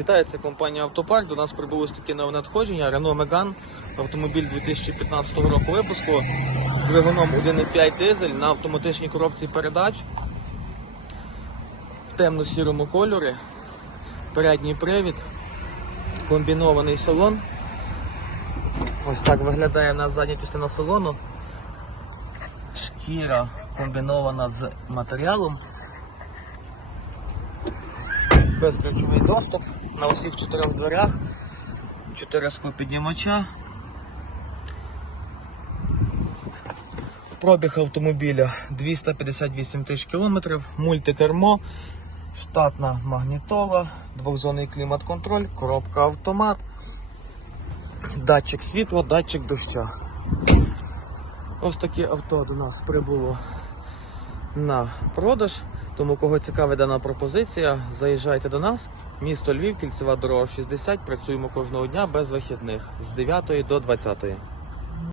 Вітається компанія Автопарк. До нас прибуло ось таке нове надходження. Renault Megane, автомобіль 2015 року випуску з двигуном 1,5 дизель на автоматичній коробці передач в темно-сірому кольорі. Передній привід, комбінований салон. Ось так виглядає в нас задня частина салону. Шкіра комбінована з матеріалом. Безключовий доступ на усіх чотирьох дверях, чотири склопіднімача. Пробіг автомобіля 258 тисяч кілометрів, мультикермо, штатна магнітола, двохзонний клімат-контроль, коробка автомат, датчик світла, датчик доща. Ось таке авто до нас прибуло на продаж. Тому кого цікавить дана пропозиція, заїжджайте до нас. Місто Львів, кільцева дорога 60. Працюємо кожного дня без вихідних з 9 до 20.